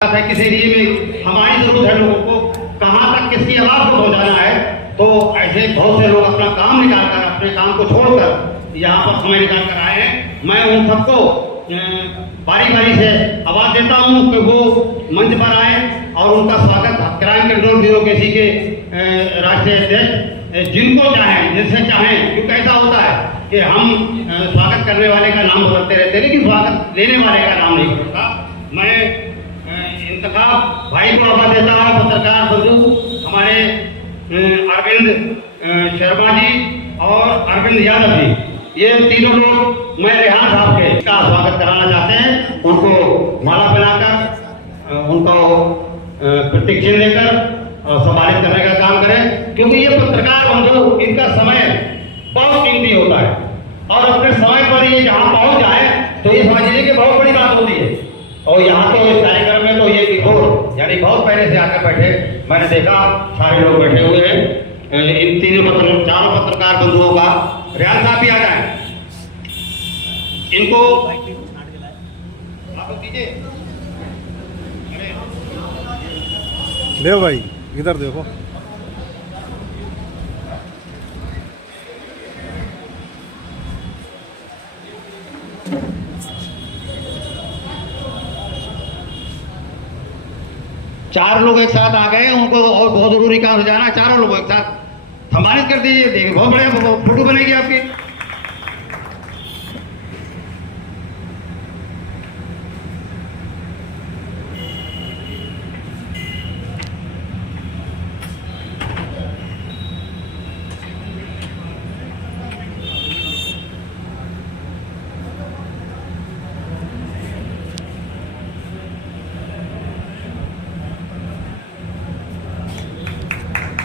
है किसी एरिए में हमारी जरूरत है लोगों को कहाँ तक किसकी आवाज को पहुंचाना है, तो ऐसे बहुत से लोग अपना काम निकाल कर अपने काम को छोड़कर यहाँ पर समय निकाल कर आए हैं। मैं उन सबको बारी बारी से आवाज देता हूँ कि वो मंच पर आए और उनका स्वागत क्राइम कंट्रोल ब्यूरो केसी के राष्ट्रीय अध्यक्ष जिनको चाहें जिनसे चाहें, क्योंकि ऐसा होता है कि हम स्वागत करने वाले का नाम बदलते रहते लेकिन स्वागत लेने वाले का नाम नहीं बदलता। मैं इंतखाब भाई को आवाज देता है, पत्रकार बंधु हमारे अरविंद शर्मा जी और अरविंद यादव जी, ये तीनों लोग मैं रेहान साहब के का स्वागत कराना चाहते हैं। उनको माला पहनाकर उनको प्रतीक चिन्ह देकर सम्मानित करने का काम करें, क्योंकि ये पत्रकार बंधु इनका समय बहुत कीमती होता है और अपने समय पर ये जहाँ पहुँच जाए तो ये समझिए कि बहुत बड़ी बात होती है। और यहाँ तो इस कार्यक्रम में तो ये बिफोर यानी बहुत पहले से आकर बैठे, मैंने देखा सारे लोग बैठे हुए हैं। इन चारों पत्रकार बंधुओं का रेहान साहब भी आ जाए, इनको दीजिए। देखो भाई इधर देखो, चार लोग एक साथ आ गए, उनको और बहुत जरूरी काम हो जाना, चारों लोग एक साथ सम्मानित कर दीजिए। देखिए बहुत बढ़िया फोटो बनेगी आपकी।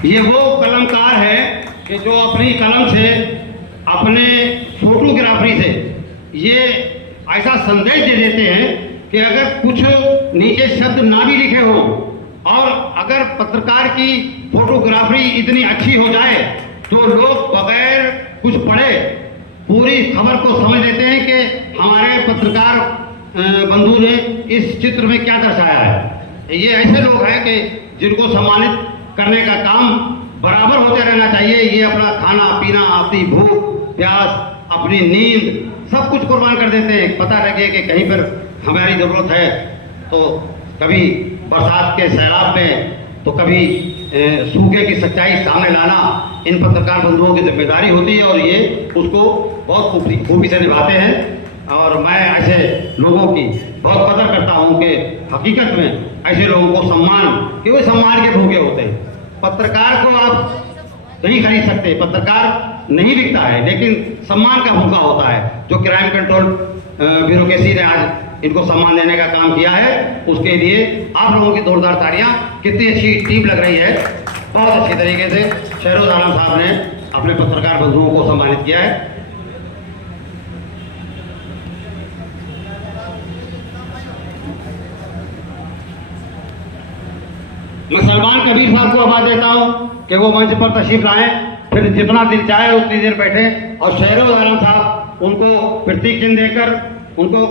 ये वो कलमकार है कि जो अपनी कलम से अपने फोटोग्राफी से ये ऐसा संदेश दे देते हैं कि अगर कुछ नीचे शब्द ना भी लिखे हो और अगर पत्रकार की फोटोग्राफी इतनी अच्छी हो जाए तो लोग बगैर कुछ पढ़े पूरी खबर को समझ लेते हैं कि हमारे पत्रकार बंधु ने इस चित्र में क्या दर्शाया है। ये ऐसे लोग हैं कि जिनको सम्मानित करने का काम बराबर होते रहना चाहिए। ये अपना खाना पीना, अपनी भूख प्यास, अपनी नींद सब कुछ कुर्बान कर देते हैं। पता लगे कि कहीं पर हमारी जरूरत है तो कभी बरसात के सैलाब में तो कभी सूखे की सच्चाई सामने लाना इन पत्रकार बंधुओं की जिम्मेदारी होती है और ये उसको बहुत खूबी से निभाते हैं। और मैं ऐसे लोगों की बहुत कदर करता हूं कि हकीकत में ऐसे लोगों को सम्मान, कि वे सम्मान के भूखे होते हैं। पत्रकार को आप नहीं खरीद सकते, पत्रकार नहीं बिकता है, लेकिन सम्मान का भूखा होता है। जो क्राइम कंट्रोल ब्यूरो केसी ने आज इनको सम्मान देने का काम किया है, उसके लिए आप लोगों की जोरदार तालियां। कितनी अच्छी टीम लग रही है, बहुत अच्छी तरीके से शहरोज आलम साहब ने अपने पत्रकार बंधुओं को सम्मानित किया है। मैं सलमान कबीर साहब को आवाज देता हूं कि वो मंच पर तशरीफ लाएं, फिर जितना दिन चाहे उतनी देर बैठे। और शहरोज आलम साहब उनको प्रतीक चिन्ह देकर उनको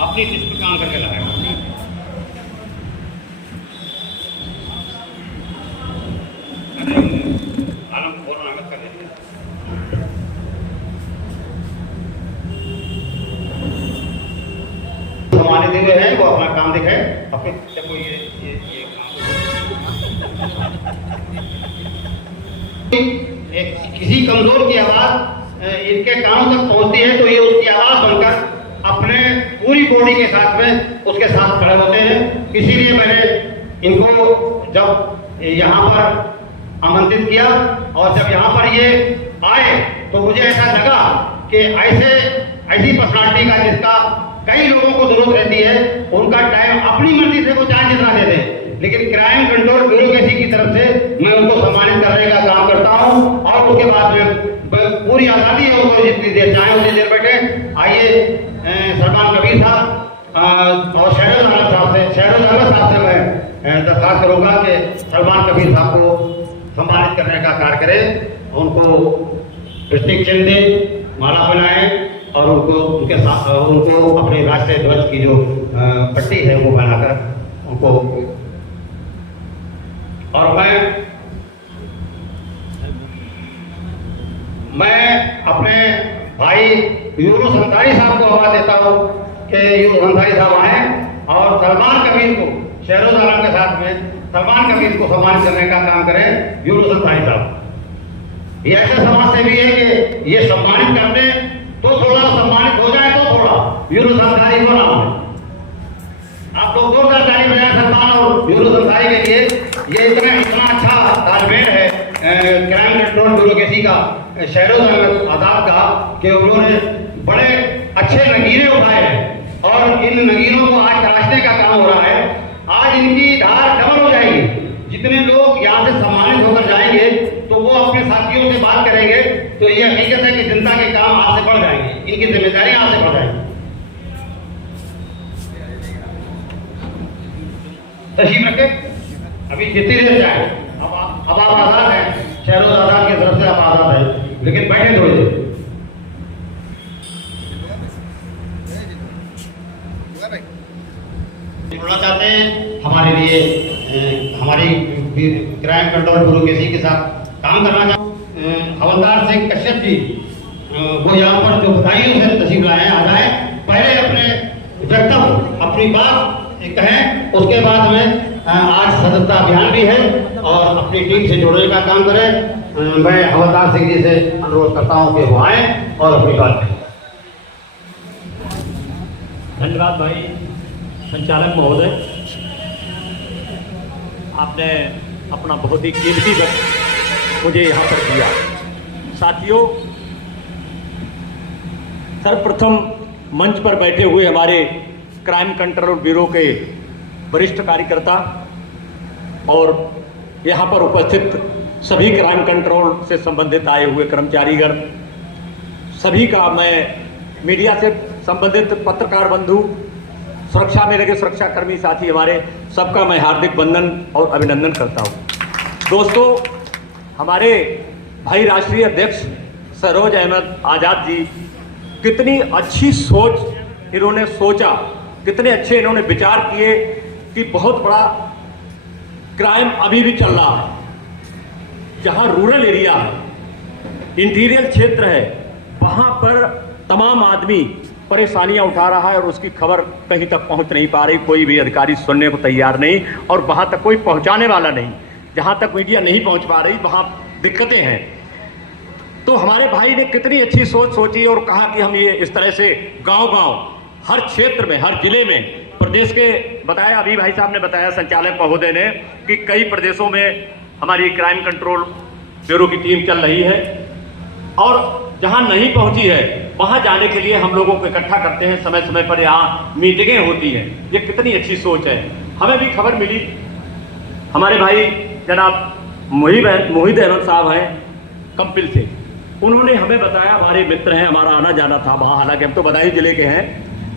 अपनी चीज पर काम करके लाएगा। आलम को बोलना मत कर दीजिए। हमारे दिन है वो अपना काम दिखाए। अपने देखो ये किसी कमजोर की आवाज इनके कानों तक पहुंचती है तो ये उसकी आवाज बनकर अपने पूरी बॉडी के साथ में उसके साथ खड़े होते हैं। इसीलिए मैंने इनको जब यहाँ पर आमंत्रित किया और जब यहाँ पर ये आए तो मुझे ऐसा लगा कि ऐसी पर्सनालिटी का जिसका कई लोगों को जरूरत रहती है, उनका टाइम अपनी मर्जी से वो चाहे जितना दे दें, लेकिन क्राइम कंट्रोल ब्यूरो केसी की तरफ से मैं उनको सम्मानित करने का काम करता हूं और उसके बाद में पूरी आजादी है उनको जितनी देर चाहे उतनी देर बैठे। आइए सलमान कबीर साहब और शहरोज आलम साहब से मैं दरखास्त करूंगा कि सलमान कबीर साहब को सम्मानित करने का कार्य करें, उनको प्रतीक चिन्ह दें, माला बनाएं और उनके साथ उनको अपने राष्ट्रीय ध्वज की जो पट्टी है वो बनाकर उनको, और मैं अपने भाई यूनुस अंसारी साहब को आवाज देता हूँ कि यूनुस अंसारी साहब आए और सलमान कबीर को शहरोज आलम के साथ में सलमान कबीर को सम्मानित करने का काम करें। यूनुस अंसारी साहब ये ऐसे समाज सेवी है कि ये सम्मानित करने तो थोड़ा, सम्मानित हो जाए तो थोड़ा, यूनुस अंसारी को नाम है। आप लोग जोरदार ताली बजाएं सलमान और यूनुस अंसारी के लिए। ये इतना अच्छा तालमेल है क्राइम कंट्रोल ब्यूरोक्रेसी का, शहरोज अहमद आजाद का, कि उन्होंने बड़े अच्छे नगीरे उठाए हैं और इन नगीरों को आज तराशने का काम हो रहा है। आज इनकी धार डबल हो जाएगी। जितने लोग यहाँ से सम्मानित होकर जाएंगे तो वो अपने साथियों से बात करेंगे तो ये हकीकत है कि जनता के काम हाथ से बढ़ जाएंगे, इनकी जिम्मेदारियां हाथ से बढ़ जाएंगी। तशीफ रखे, अभी जितनी देर जाए, अब आप आजाद हैं, शहरोज आजाद की तरफ से आप आजाद हैं, लेकिन बैठे थोड़ी देर। बोलना चाहते हैं हमारे लिए हमारी क्राइम कंट्रोल ब्यूरोक्रेसी के साथ काम करना चाहते हवलदार सिंह कश्यप जी, वो यहाँ पर जो बधाइयों से तशरीफ लाए हैं, आ जाए, पहले अपने वक्तव्य अपनी बात कहें, उसके बाद में आज सदस्यता अभियान भी है और अपनी टीम से जोड़ने का काम करें। मैं हवलदार सिंह जी से अनुरोध करता हूँ कि वो आए और अपनी बात करें। धन्यवाद भाई संचालक महोदय, आपने अपना बहुत ही कीमती वक्त मुझे यहाँ पर दिया। साथियों, सर्वप्रथम मंच पर बैठे हुए हमारे क्राइम कंट्रोल ब्यूरो के वरिष्ठ कार्यकर्ता और यहाँ पर उपस्थित सभी क्राइम कंट्रोल से संबंधित आए हुए कर्मचारीगण, सभी का मैं मीडिया से संबंधित पत्रकार बंधु, सुरक्षा में लगे सुरक्षाकर्मी साथी हमारे, सबका मैं हार्दिक वंदन और अभिनंदन करता हूँ। दोस्तों, हमारे भाई राष्ट्रीय अध्यक्ष सरोज अहमद आज़ाद जी, कितनी अच्छी सोच इन्होंने सोचा, कितने अच्छे इन्होंने विचार किए कि बहुत बड़ा क्राइम अभी भी चल रहा है। जहाँ रूरल एरिया है, इंटीरियर क्षेत्र है, वहाँ पर तमाम आदमी परेशानियां उठा रहा है और उसकी खबर कहीं तक पहुंच नहीं पा रही, कोई भी अधिकारी सुनने को तैयार नहीं और वहां तक कोई पहुंचाने वाला नहीं। जहां तक मीडिया नहीं पहुंच पा रही वहां दिक्कतें हैं। तो हमारे भाई ने कितनी अच्छी सोच सोची और कहा कि हम ये इस तरह से गांव-गांव, हर क्षेत्र में, हर जिले में, प्रदेश के बताया, अभी भाई साहब ने बताया संचालक महोदय ने, कि कई प्रदेशों में हमारी क्राइम कंट्रोल ब्यूरो की टीम चल रही है और जहां नहीं पहुंची है वहां जाने के लिए हम लोगों को इकट्ठा करते हैं, समय समय पर यहाँ मीटिंगें होती हैं। ये कितनी अच्छी सोच है। हमें भी खबर मिली, हमारे भाई जनाब मोहित अहमद साहब हैं कंपिल से, उन्होंने हमें बताया, हमारे मित्र हैं, हमारा आना जाना था वहाँ, हालांकि हम तो बदायूं जिले के हैं,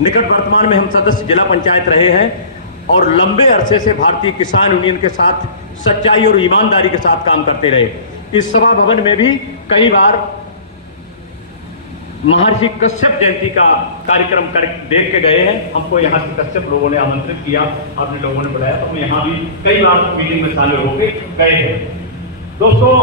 निकट वर्तमान में हम सदस्य जिला पंचायत रहे हैं और लंबे अरसे से भारतीय किसान यूनियन के साथ सच्चाई और ईमानदारी के साथ काम करते रहे। इस सभा भवन में भी कई बार महर्षि कश्यप जयंती का कार्यक्रम देख के गए हैं। हमको यहाँ से कश्यप लोगों ने आमंत्रित किया, आपने लोगों ने बुलाया, तो हम यहाँ भी कई बार मीटिंग में शामिल होकर गए हैं। दोस्तों,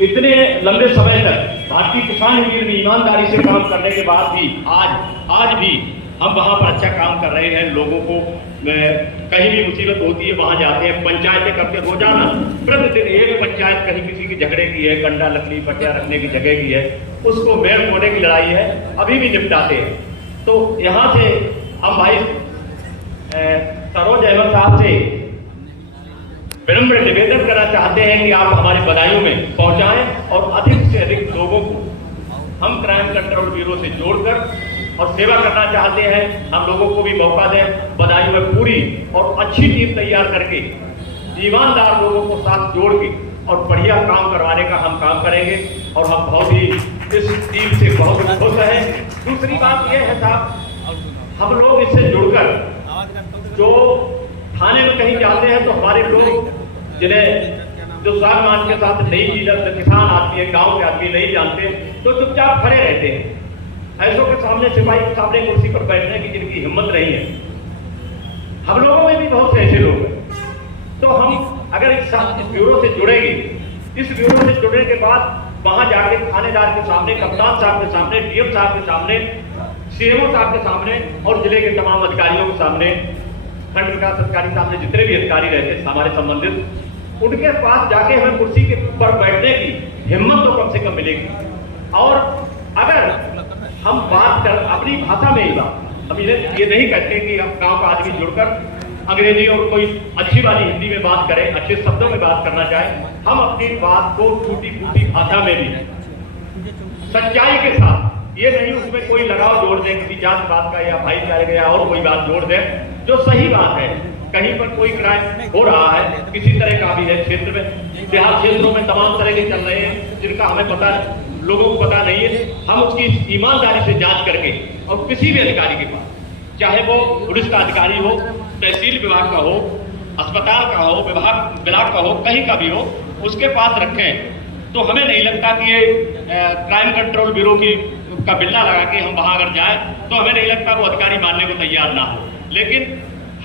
इतने लंबे समय तक भारतीय किसान यूनियन में ईमानदारी से काम करने के बाद भी आज भी हम वहाँ पर अच्छा काम कर रहे हैं। लोगों को कहीं भी मुसीबत होती है वहाँ जाते हैं, पंचायतें करते, रोजाना प्रतिदिन एक पंचायत कहीं किसी की झगड़े की है, कंडा लकड़ी पटिया रखने की जगह की है, उसको मेड़ होने की लड़ाई है, अभी भी निपटाते हैं। तो यहाँ से हम भाई सरोज अहमद साहब से विनम्र निवेदन करना चाहते हैं कि आप हमारे बदायूं में पहुंचाएं और अधिक से अधिक लोगों को हम क्राइम कंट्रोल ब्यूरो से जोड़कर और सेवा करना चाहते हैं। हम लोगों को भी मौका दें, बदायूं में पूरी और अच्छी टीम तैयार करके ईमानदार लोगों को साथ जोड़ के और बढ़िया काम करवाने का हम काम करेंगे और हम बहुत ही इस टीम से बहुत खुश हैं। दूसरी बात यह है साहब, हम लोग इससे जुड़कर जो थाने में कहीं जाते हैं तो हमारे लोग जिन्हें जो स्वाभिमान के साथ नई चीज किसान आदमी है, गांव के आदमी नहीं जानते तो चुपचाप खड़े रहते हैं। ऐसों के सामने, सिपाही के सामने कुर्सी पर बैठने की जिनकी हिम्मत नहीं है, हम लोगों में भी बहुत से ऐसे लोग हैं। तो हम अगर इस ब्यूरो से जुड़ेंगे, इस ब्यूरो से जुड़ने के बाद वहां जाके थानेदार के सामने, कप्तान साहब के सामने, डीएम साहब के सामने, सीएमओ साहब के सामने और जिले के तमाम अधिकारियों के सामने, खंड विकास अधिकारी सामने, जितने भी अधिकारी रहते हैं हमारे संबंधित, उनके पास जाके हमें कुर्सी के ऊपर बैठने की हिम्मत तो कम से कम मिलेगी। और अगर हम बात कर अपनी भाषा में ही बात, हम ये नहीं कहते कि हम गांव का आदमी जुड़कर अंग्रेजी और कोई अच्छी वाली हिंदी में बात करें, अच्छे शब्दों में बात करना चाहे, हम अपनी बात को टूटी फूटी भाषा में भी सच्चाई के साथ, ये नहीं उसमें कोई लगाव जोड़ दे किसी जात बात का या भाईचारे का या और कोई बात जोड़ दे, जो सही बात है। कहीं पर कोई क्राइम हो रहा है, किसी तरह का भी है क्षेत्र में, बिहार क्षेत्रों में तमाम तरह के चल रहे हैं जिनका हमें पता, लोगों को पता नहीं है, हम उसकी ईमानदारी से जांच करके और किसी भी अधिकारी के पास, चाहे वो पुलिस का अधिकारी हो, तहसील विभाग का हो, अस्पताल का हो, विभाग ब्लॉक का हो, कहीं का भी हो, उसके पास रखें तो हमें नहीं लगता कि ये क्राइम कंट्रोल ब्यूरो का बिल्ला लगा के हम वहां अगर जाए तो हमें नहीं लगता वो अधिकारी मानने को तैयार ना हो। लेकिन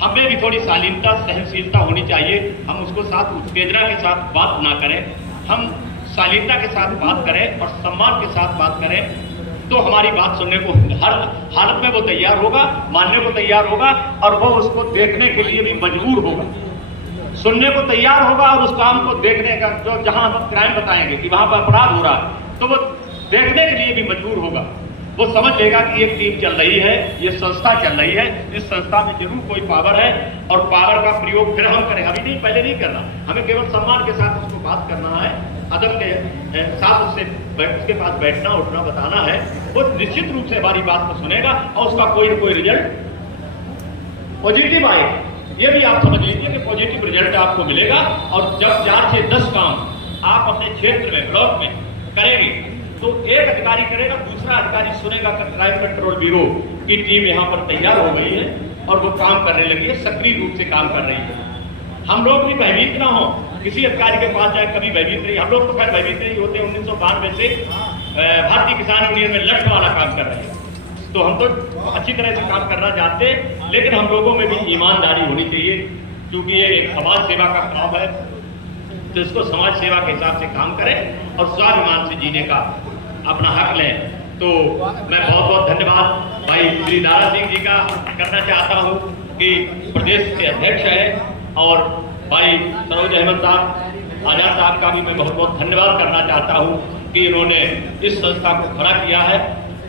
हमें भी थोड़ी शालीनता, सहनशीलता होनी चाहिए। हम उसको साथ उत्तेजना के साथ बात ना करें, हम शालीनता के साथ बात करें और सम्मान के साथ बात करें, तो हमारी बात सुनने को हर हालत में वो तैयार होगा, मानने को तैयार होगा और वो उसको देखने के लिए भी मजबूर होगा, सुनने को तैयार होगा और उस काम को देखने का, जो जहां हम क्राइम बताएंगे कि वहां पर अपराध हो रहा है, तो वो देखने के लिए भी मजबूर होगा। वो समझ लेगा कि एक टीम चल रही है, ये संस्था चल रही है, इस संस्था में जरूर कोई पावर है और पावर का प्रयोग फिर हम करें, अभी नहीं, पहले नहीं करना, हमें केवल सम्मान के साथ उसको बात करना है, अदब के साथ उसके पास बैठना उठना बताना है। वो निश्चित रूप से हमारी बात को सुनेगा और उसका कोई न कोई रिजल्ट पॉजिटिव आएगा। ये भी आप समझ लीजिए कि पॉजिटिव रिजल्ट आपको मिलेगा। और जब 4 से 10 काम आप अपने क्षेत्र में, ब्लॉक में करेंगे तो एक अधिकारी करेगा, दूसरा अधिकारी सुनेगा कि क्राइम कंट्रोल ब्यूरो की टीम यहाँ पर तैयार हो गई है और वो काम करने लगी है, सक्रिय रूप से काम कर रही है। हम लोग भी भयभीत ना हो, किसी अधिकारी के पास जाए कभी भयभीत नहीं, हम लोग तो खैर भयभीत नहीं होते, 1992 से भारतीय किसान यूनियन में लट वाला काम कर रहे हैं, तो हम तो अच्छी तरह से काम करना चाहते हैं। लेकिन हम लोगों में भी ईमानदारी होनी चाहिए, क्योंकि ये एक समाज सेवा का काम है, तो इसको समाज सेवा के हिसाब से काम करें और स्वाभिमान से जीने का अपना हक लें। तो मैं बहुत बहुत धन्यवाद भाई श्री दारा सिंह जी का करना चाहता हूं कि प्रदेश के अध्यक्ष हैं, और भाई सरोज अहमद साहब, आजाद साहब का भी मैं बहुत बहुत धन्यवाद करना चाहता हूं कि इन्होंने इस संस्था को खड़ा किया है।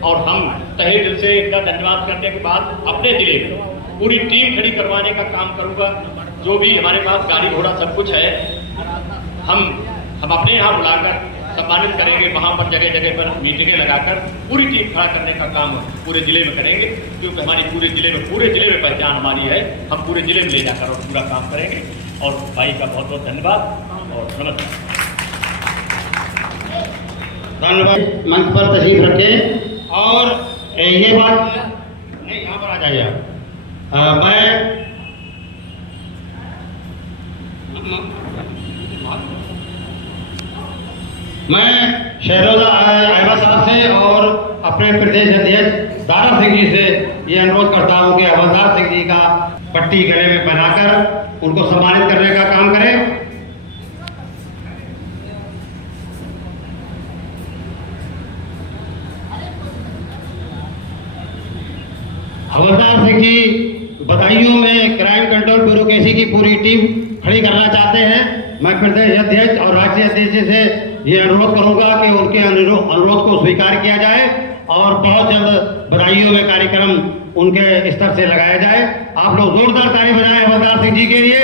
और हम तहे दिल से इनका धन्यवाद करने के बाद अपने जिले में पूरी टीम खड़ी करवाने का काम करूंगा। जो भी हमारे पास गाड़ी घोड़ा सब कुछ है, हम अपने यहाँ बुलाकर सम्मानित करेंगे, वहां पर जगह जगह पर मीटिंगें लगाकर पूरी टीम खड़ा करने का काम पूरे जिले में करेंगे, क्योंकि हमारी पूरे जिले में पहचान हमारी है, हम पूरे जिले में ले जाकर और पूरा काम करेंगे। और भाई का बहुत बहुत धन्यवाद और नमस्कार। धन्यवाद। मंच पर तशरीफ रखें और ये बात नहीं, यहाँ पर आ जाइए। मैं शहरोजा अहमद साहब से और अपने प्रदेश अध्यक्ष दारा सिंह जी से ये अनुरोध करता हूँ कि हवलदार सिंह जी का पट्टी गले में पहनाकर उनको सम्मानित करने का काम करें। हवलदार सिंह जी बदायूं में क्राइम कंट्रोल ब्यूरो केसी की पूरी टीम खड़ी करना चाहते हैं। मैं प्रदेश अध्यक्ष और राज्य अध्यक्ष से ये अनुरोध करूंगा कि उनके अनुरोध को स्वीकार किया जाए और बहुत जल्द बदायूं में कार्यक्रम उनके स्तर से लगाया जाए। आप लोग जोरदार ताली बजाएं हवलदार सिंह जी के लिए।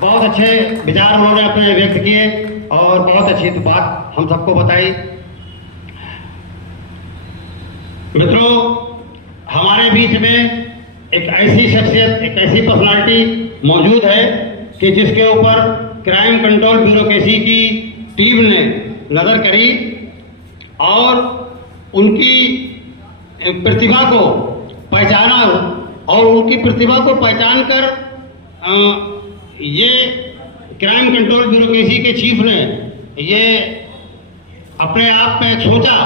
बहुत अच्छे विचार उन्होंने अपने व्यक्त किए और बहुत अच्छी बात हम सबको बताई। मित्रों, हमारे बीच में एक ऐसी शख्सियत, एक ऐसी पर्सनालिटी मौजूद है कि जिसके ऊपर क्राइम कंट्रोल ब्यूरो केसी की टीम ने नजर करी और उनकी प्रतिभा को पहचाना और उनकी प्रतिभा को पहचान कर ये क्राइम कंट्रोल ब्यूरोक्रेसी के चीफ ने ये अपने आप में सोचा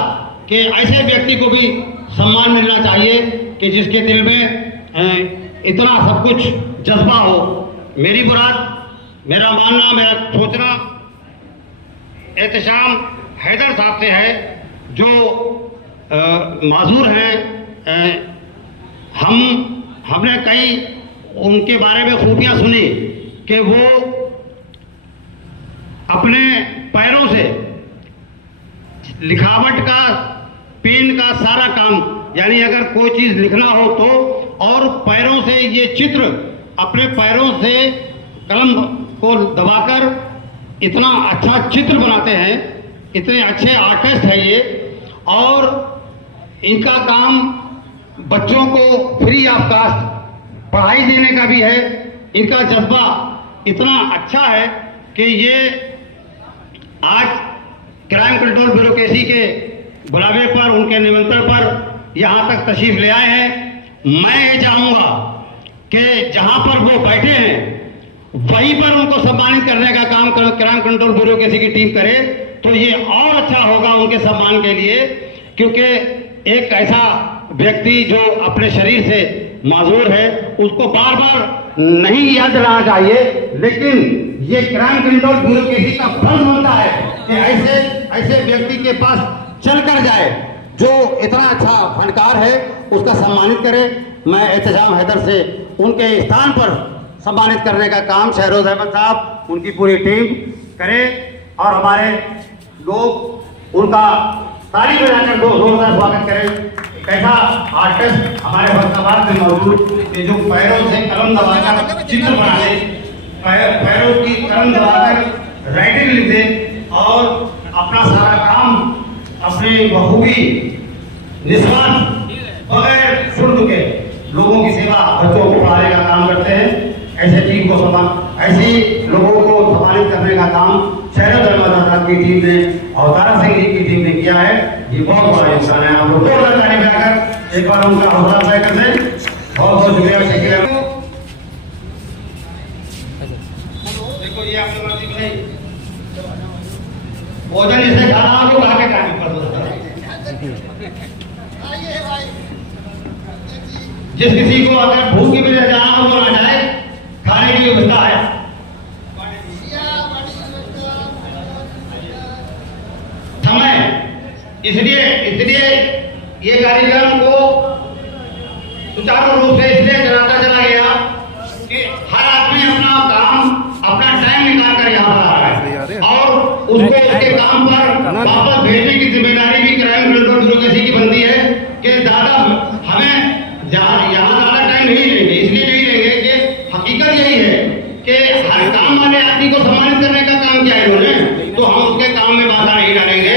कि ऐसे व्यक्ति को भी सम्मान मिलना चाहिए कि जिसके दिल में इतना सब कुछ जज्बा हो। मेरी मुराद, मेरा मानना, मेरा सोचना एहतशाम हैदर साहब से है, जो माजूर हैं। हमने कई उनके बारे में खूबियां सुनी कि वो अपने पैरों से लिखावट का, पेन का सारा काम, यानी अगर कोई चीज लिखना हो तो, और पैरों से ये चित्र, अपने पैरों से कलम को दबाकर इतना अच्छा चित्र बनाते हैं, इतने अच्छे आर्टिस्ट हैं ये। और इनका काम बच्चों को फ्री ऑफ कास्ट पढ़ाई देने का भी है। इनका जज्बा इतना अच्छा है कि ये आज क्राइम कंट्रोल ब्यूरोक्रेसी के बुलावे पर, उनके निमंत्रण पर यहाँ तक तशरीफ ले आए हैं। मैं ये चाहूँगा कि जहाँ पर वो बैठे हैं वहीं पर उनको सम्मानित करने का काम क्राइम कंट्रोल ब्यूरोक्रेसी की टीम करे तो ये और अच्छा होगा उनके सम्मान के लिए, क्योंकि एक ऐसा व्यक्ति जो अपने शरीर से माजूर है उसको बार बार नहीं याद दिलाना चाहिए, लेकिन ये क्राइम कंट्रोल ब्यूरोक्रेसी का फर्ज बनता है कि ऐसे व्यक्ति के पास चल कर जाए जो इतना अच्छा फनकार है, उसका सम्मानित करे। मैं एहतशाम हैदर से उनके स्थान पर सम्मानित करने का काम शहरोज अहमद साहब, उनकी पूरी टीम करे और हमारे लोग उनका ताली बजाकर जोरदार स्वागत करें। कैसा आर्टिस्ट हमारे फैसलाबाद में मौजूद, ये जो पैरों से कलम दबाकर चित्र बनाए, पैरों की कलम दबाकर राइटिंग लिखे और अपना सारा काम अपने बखूबी निस्वार्थ बगैर शुल्क के लोगों की सेवा, बच्चों को पढ़ाने का काम करते हैं। ऐसे टीम को ऐसे लोगों को सम्मानित करने का काम शहरोज अहमद आजाद की टीम ने और दारा सिंह जी की टीम ने किया है। ये बहुत बड़ा इंसान है। हम लोग जोरदार ताली बजाकर एक बार उनका हौसला अफजाई करते हैं। बहुत बहुत शुक्रिया। देखो ये आपकी मर्जी भाई, भोजन जिसे खाना हो खा के टाइम पर होता है। जिस किसी को अगर भूख की वजह जाना हो तो ना जाए, खाने की व्यवस्था है। समय इसलिए ये कार्यक्रम को सुचारू रूप से इसलिए चलाता चला गया कि हर आदमी अपना काम, अपना टाइम निकाल कर यहाँ पर आ रहा है और उसको उसके काम पर वापस भेजने की जिम्मेदारी भी क्राइम कंट्रोल ब्यूरोक्रेसी की बनती है कि दादा हमें यहाँ ज्यादा टाइम नहीं लेंगे। इसलिए नहीं लेंगे कि हकीकत यही है कि हर काम वाले आदमी को सम्मानित करने का काम किया है इन्होंने, तो हम उसके काम में बाधा नहीं डालेंगे।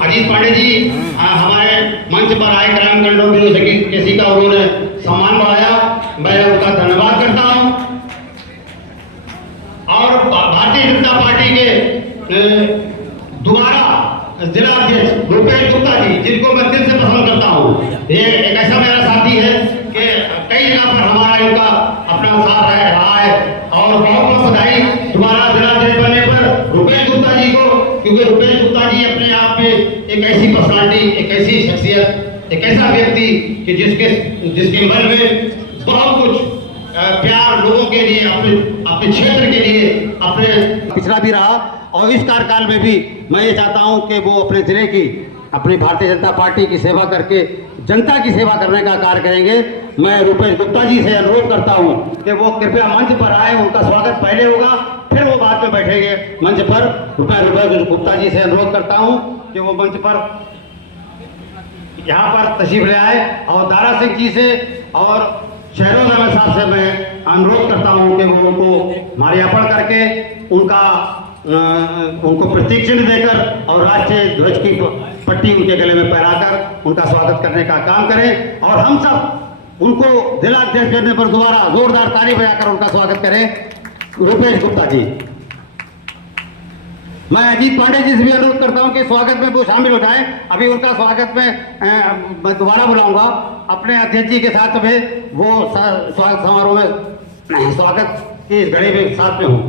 अजीत पांडे जी हमारे मंच पर आए, क्राइम कंट्रोल ब्यूरोक्रेसी का उन्होंने सम्मान बढ़ाया, मैं उनका धन्यवाद करता हूँ। और भारतीय जनता पार्टी के दोबारा जिला अध्यक्ष रुपेश गुप्ता जी, जिनको मैं दिल से पसंद करता हूँ, ये एक ऐसा मेरा साथी है कि कई जगह पर हमारा इनका अपना साथ रहा है और बहुत बहुत बधाई तुम्हारा जिला अध्यक्ष बनने पर रुपेश गुप्ता जी को, क्योंकि रुपेश गुप्ता जी अपने आप में एक ऐसी पर्सनालिटी, एक ऐसी शख्सियत, एक ऐसा व्यक्ति कि जिसके मन में बहुत कुछ प्यार लोगों के लिए, अपने क्षेत्र के लिए, अपने पिछड़ा भी रहा और इस कार्यकाल में भी मैं ये चाहता हूं कि वो अपने जिले की, अपनी भारतीय जनता पार्टी की सेवा करके जनता की सेवा करने का कार्य करेंगे। मैं रुपेश गुप्ता जी से अनुरोध करता हूं कि वो कृपया मंच पर आए। उनका स्वागत पहले होगा, फिर वो बाद में बैठेंगे मंच पर। रुपेश गुप्ता जी से अनुरोध करता हूं कि वो मंच पर यहाँ पर तशरीफ ले आए और दारा सिंह जी से और शहरोज अहमद साहब से मैं अनुरोध करता हूं कि वो उनको माल्यार्पण करके उनको प्रतीक चिन्ह देकर और राष्ट्रीय ध्वज की पट्टी उनके गले में पहनाकर उनका स्वागत करने का काम करें और हम सब उनको जिला अध्यक्ष करने पर दोबारा जोरदार ताली बजाकर उनका स्वागत करें। रुपेश गुप्ता जी, मैं अजीत पांडे जी से भी अनुरोध करता हूं कि स्वागत में वो शामिल हो जाएं। अभी उनका स्वागत मैं दोबारा बुलाऊंगा अपने अध्यक्ष जी के साथ में, वो स्वागत समारोह में स्वागत की घड़ी में साथ में हूं।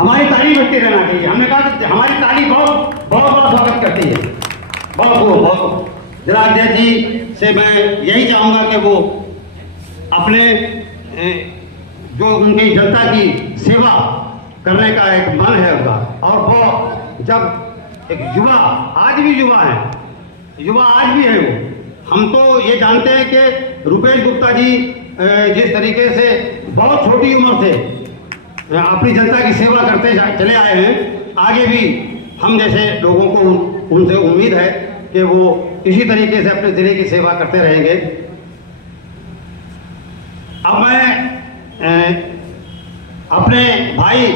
हमारी ताली बढ़ती रहना चाहिए। हमने कहा कि हमारी ताली बहुत बहुत बहुत स्वागत करती है, बहुत बहुत। जरा अध्यक्ष जी से मैं यही चाहूँगा कि वो अपने जो उनकी जनता की सेवा करने का एक मन है उनका, और वो जब एक युवा, आज भी युवा है, युवा आज भी है वो। हम तो ये जानते हैं कि रुपेश गुप्ता जी जिस तरीके से बहुत छोटी उम्र से अपनी जनता की सेवा करते चले आए हैं, आगे भी हम जैसे लोगों को उनसे उम्मीद है कि वो इसी तरीके से अपने जिले की सेवा करते रहेंगे। अब मैं अपने भाई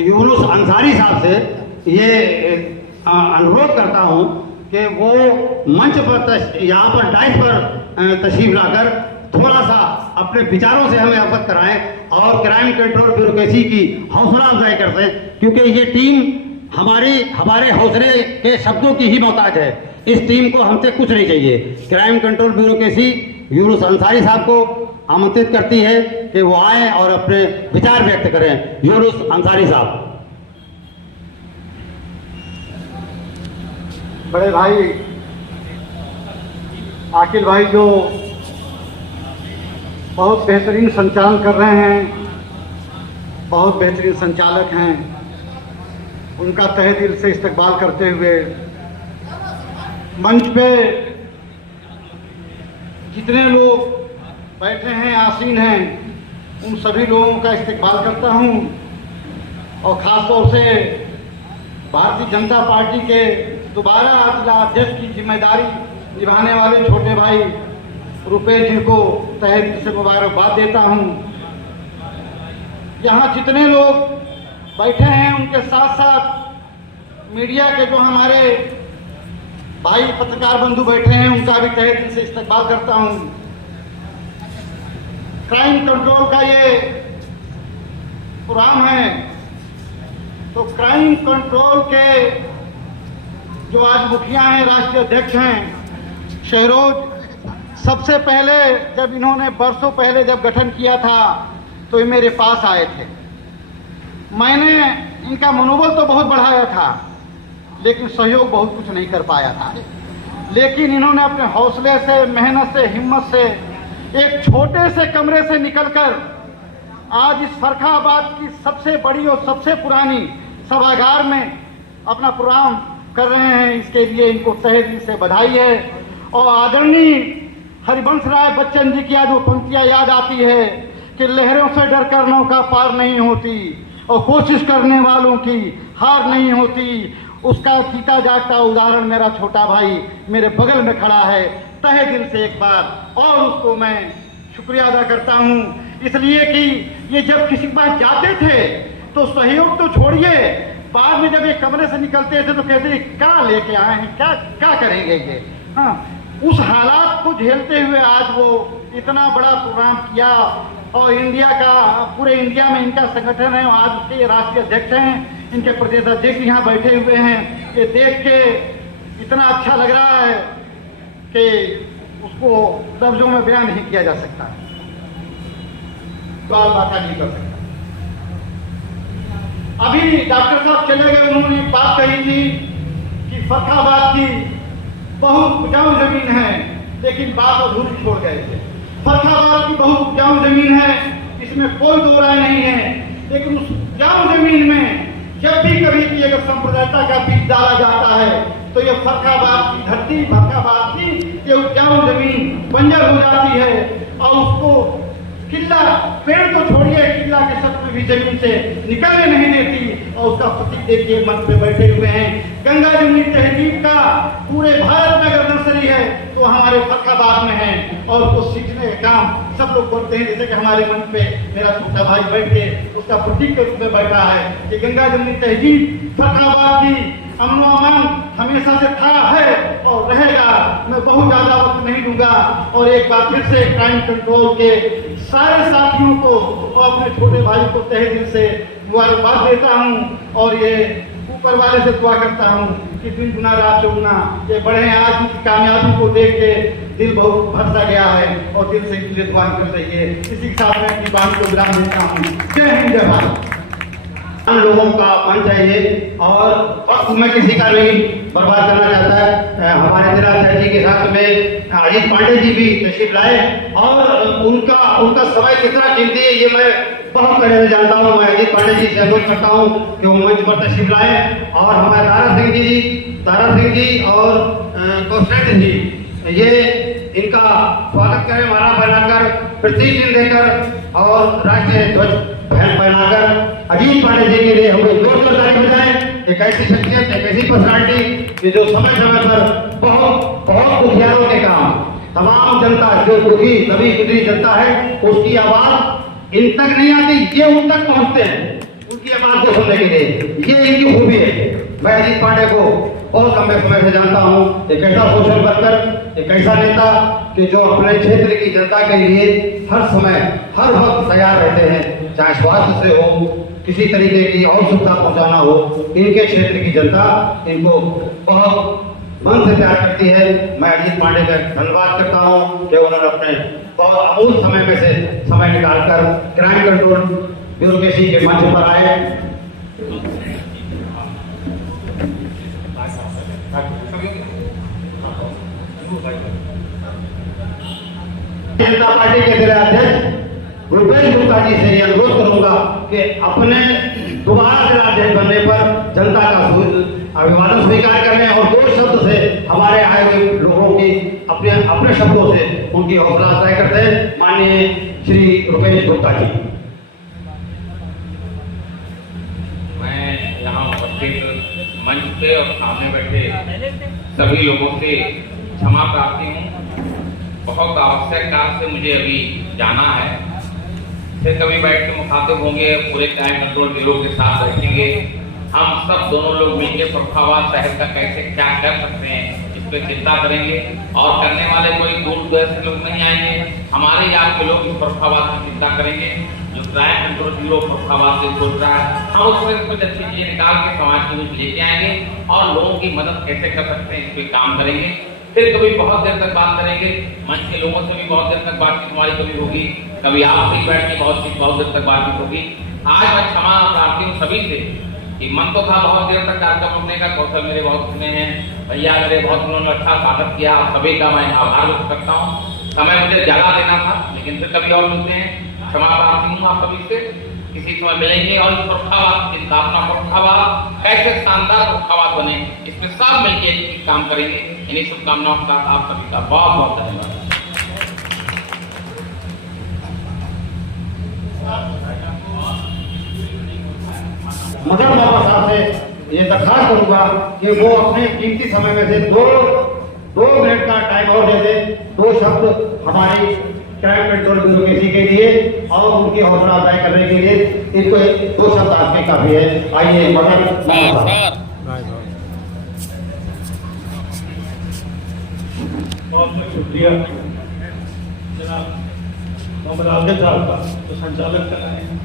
यूनुस अंसारी साहब से ये अनुरोध करता हूं कि वो मंच पर यहाँ पर डाइस पर तशरीफ लाकर थोड़ा सा अपने विचारों से हमें अवगत कराएं और क्राइम कंट्रोल ब्यूरोक्रेसी की हौसला अफजाई करते हैं, क्योंकि ये टीम हमारे हौसले के शब्दों की ही मोहताज है। इस टीम को हमसे कुछ नहीं चाहिए। Crime control bureaucracy Yunus Ansari साहब को आमंत्रित करती है कि वो आए और अपने विचार व्यक्त करें। यूनुस अंसारी साहब। बड़े भाई आकिल भाई जो बहुत बेहतरीन संचालन कर रहे हैं, बहुत बेहतरीन संचालक हैं, उनका तहे दिल से इस्तकबाल करते हुए मंच पे जितने लोग बैठे हैं, आसीन हैं, उन सभी लोगों का इस्तकबाल करता हूं। और ख़ास तौर से भारतीय जनता पार्टी के दोबारा जिला अध्यक्ष की जिम्मेदारी निभाने वाले छोटे भाई रुपेश जी को तहे दिल से मुबारकबाद देता हूं। यहाँ जितने लोग बैठे हैं उनके साथ साथ मीडिया के जो हमारे भाई पत्रकार बंधु बैठे हैं, उनका भी तहे दिल से इस्तकबाल करता हूं। क्राइम कंट्रोल का ये प्रोग्राम है, तो क्राइम कंट्रोल के जो आज मुखिया हैं, राष्ट्रीय अध्यक्ष हैं शहरोज, सबसे पहले जब इन्होंने बरसों पहले जब गठन किया था तो ये मेरे पास आए थे। मैंने इनका मनोबल तो बहुत बढ़ाया था, लेकिन सहयोग बहुत कुछ नहीं कर पाया था। लेकिन इन्होंने अपने हौसले से, मेहनत से, हिम्मत से एक छोटे से कमरे से निकलकर आज इस फर्रुखाबाद की सबसे बड़ी और सबसे पुरानी सभागार में अपना प्रोग्राम कर रहे हैं। इसके लिए इनको तहे दिल से बधाई है। और आदरणीय हरिवंश राय बच्चन जी की आज वो पंक्तियां याद आती है कि लहरों से डरकर नौका पार नहीं होती और कोशिश करने वालों की हार नहीं होती। उसका जीता जागता उदाहरण मेरा छोटा भाई मेरे बगल में खड़ा है। तहे दिल से एक बार और उसको मैं शुक्रिया अदा करता हूं, इसलिए कि ये जब किसी के पास जाते थे तो सहयोग तो छोड़िए, बाद में जब ये कमरे से निकलते थे तो कहते क्या लेके आए हैं, क्या करेंगे ये। हाँ, उस हालात को झेलते हुए आज वो इतना बड़ा प्रोग्राम किया और इंडिया का, पूरे इंडिया में इनका संगठन है। आज उसके राष्ट्रीय अध्यक्ष हैं, इनके प्रदेश अध्यक्ष यहाँ बैठे हुए हैं। ये देख के इतना अच्छा लग रहा है कि उसको लफ्जों में बयान नहीं किया जा सकता, बाल बाका नहीं कर सकता। अभी डॉक्टर साहब चले गए, उन्होंने एक बात कही थी कि फर्रुखाबाद की बहुत उपजाऊ जमीन है, लेकिन बात अधूरी छोड़ गए थे। फर्रुखाबाद की बहुत उपजाऊ जमीन है, इसमें कोई दो राय नहीं है, लेकिन उस उपजाऊ जमीन में जब भी कभी भी अगर सांप्रदायिकता का बीज डाला जाता है तो ये फर्रुखाबाद की धरती, फर्रुखाबाद की ये उपजाऊ जमीन बंजर हो जाती है और उसको किला, पेड़ तो छोड़िए, किला के सच में भी जमीन से निकलने नहीं देती। और उसका प्रतीक देखिए मंच पे बैठे हुए हैं। गंगा जमुनी तहजीब का पूरे भारत में अगर नर्सरी है तो हमारे फर्रुखाबाद में है, और उसको सीखने का काम सब लोग करते हैं। जैसे कि हमारे मंच पे मेरा छोटा भाई बैठ के उसका प्रतीक के रूप में बैठा है कि गंगा जमुनी तहजीब फर्रुखाबाद की अमन अमान हमेशा से था, है और रहेगा। मैं बहुत ज्यादा वक्त नहीं दूंगा और एक बार फिर से क्राइम कंट्रोल के सारे साथियों को और अपने छोटे भाई को तहे दिल से मुबारकबाद देता हूं और ये ऊपर वाले से दुआ करता हूं कि दिन गुना रात चौगुना ये बढ़े। आज की कामयाबी को देख के दिल बहुत भर सा गया है और दिल से इनके लिए दुआ कर रही है। इसी के साथ मैं अपनी बात को विराम देता हूँ। जय हिंद, जय भारत। लोगों का मंच है ये, और वक्त मैं किसी का नहीं बर्बाद करना चाहता है। हमारे जिला अध्यक्ष जी के साथ में अजीत पांडे जी भी तशरीफ लाए, और उनका समय कितना कीमती है ये मैं बहुत पहले से जानता हूँ। मैं अजीत पांडे जी से अनुरोध करता हूँ कि वो मंच पर तशरीफ लाए, और हमारे तारा सिंह जी और कौशल जी ये इनका स्वागत करें, माला बनाकर, प्रतीक चिन्ह देकर और राष्ट्रीय ध्वज पहनाकर। अजीत पांडे जी के लिए हम लोग जोरदार ताली बजाएं। एक ऐसी शख्सियत, एक ऐसी पर्सनालिटी कि जो समय समय पर बहुत दुखियारों के काम, तमाम जनता जो दुखी दबी कुचली जनता है उसकी आवाज इन तक नहीं आती, ये उन तक पहुंचते हैं उनकी आवाज को सुनने के लिए। ये इनकी खूबी है। मैं अजीत पांडे को बहुत लंबे समय से जानता हूँ, एक ऐसा सोशल वर्कर, एक ऐसा नेता कि जो अपने क्षेत्र की जनता के लिए हर समय हर वक्त तैयार रहते हैं, चाहे स्वास्थ्य से हो, किसी तरीके की और सुविधा पहुंचाना हो। इनके क्षेत्र की जनता इनको बहुत मन से प्यार करती है। मैं अजीत पांडे का धन्यवाद करता हूँ कि उन्होंने अपने बहुत अमूल्य समय में से समय निकालकर क्राइम कंट्रोल ब्यूरोक्रेसी के मंच पर आए। जनता पार्टी के जिला अध्यक्ष रुपेश गुप्ता जी से यह अनुरोध करूंगा कि अपने दोबारा जिला अध्यक्ष बनने पर जनता का अभिवादन स्वीकार करें और 2 शब्द से हमारे आए हुए लोगों की अपने शब्दों से उनकी हौसला अफजाई करते हैं। माननीय श्री रुपेश गुप्ता जी। मैं यहाँ उपस्थित मंच पे और सामने बैठे सभी लोगों से क्षमा प्रार्थी हूँ। बहुत आवश्यक काम से मुझे अभी जाना है, फिर कभी बैठ के मुखातिब होंगे, पूरे क्राइम कंट्रोल ब्यूरो के साथ बैठेंगे। हम सब दोनों लोग मिलकर फरुखाबाद शहर का कैसे क्या कर सकते हैं इस पर चिंता करेंगे, और करने वाले कोई दूर दूर से लोग नहीं आएंगे। हमारे ही आपके लोग इस फरुखाबाद की चिंता करेंगे। जो क्राइम कंट्रोल ब्यूरो फरुखाबाद से सोच रहा है, हम उसमें कुछ अच्छी चीजें निकाल के समाज के बीच लेके आएंगे और लोगों की मदद कैसे कर सकते हैं इस पर काम करेंगे। फिर कभी बहुत देर तक बात करेंगे, मंच के लोगों से भी बहुत देर तक बातचीत हमारी कभी होगी, कभी आपसे बैठ के बहुत देर तक बातचीत होगी। आज मैं क्षमा प्रार्थी हूँ सभी से कि मन तो था बहुत देर तक कार्यक्रम रुकने का, कौशल मेरे बहुत सुने हैं, भैया मेरे बहुत उन्होंने अच्छा स्वागत किया, सभी का मैं आभार व्यक्त करता हूँ। समय मुझे ज्यादा देना था लेकिन फिर कभी और मिलते हैं। क्षमा प्रार्थी हूँ आप सभी से, किसी समय मिलेंगे और फरुखाबाद की स्थापना, फरुखाबाद कैसे शानदार फरुखाबाद बने, इसमें सब मिलकर एक काम करेंगे। इन्हीं शुभकामनाओं के साथ आप सभी का बहुत बहुत धन्यवाद। मदन बाबा साहब से ये दरखास्त करूंगा कि वो अपने कीमती समय में से दो मिनट का टाइम और दे दे, 2 शब्द हमारी क्राइम कंट्रोल ब्यूरोक्रेसी के लिए और उनकी हौसला अफजाई करने के लिए। इनको 2 शब्द आपके काफी है। आइए मदन बाबा साहब। बहुत बहुत शुक्रिया जनाब मोहम्मद आजम साहब का जो संचालन कर रहे हैं।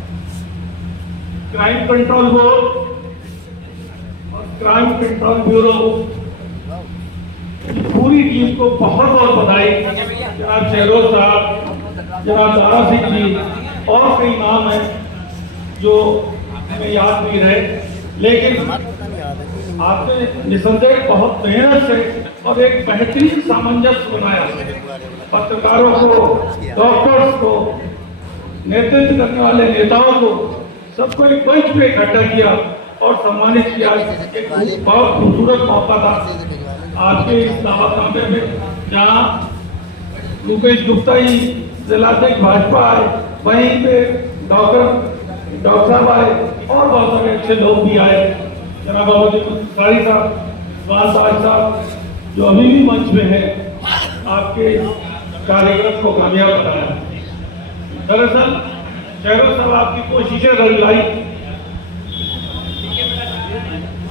क्राइम कंट्रोल बोर्ड और क्राइम कंट्रोल ब्यूरो की पूरी टीम को बहुत बहुत बधाई। जनाब शहरोज साहब, जनाब तारा सिंह जी और कई नाम हैं जो हमें याद नहीं रहे, लेकिन आपने निसंदेह बहुत मेहनत से और एक बेहतरीन सामंजस्य बनाया। पत्रकारों को, डॉक्टर्स को, नेतृत्व करने वाले नेताओं को, सबको एक मंच पे इकट्ठा किया और सम्मानित किया। एक बहुत खूबसूरत मौका था आपके इस दावतनामे में, जहाँ रुपेश गुप्ता जी जिलाध्यक्ष भाजपा आए, वहीं पे डॉक्टर साहब आए और बहुत सारे अच्छे लोग भी आए। जनाब सारी साहब, बाल साहब जो अभी भी मंच में है, आपके कार्यक्रम को कामयाब बनाया। दरअसल शहरों साहब आपकी कोशिशें रंगलाई।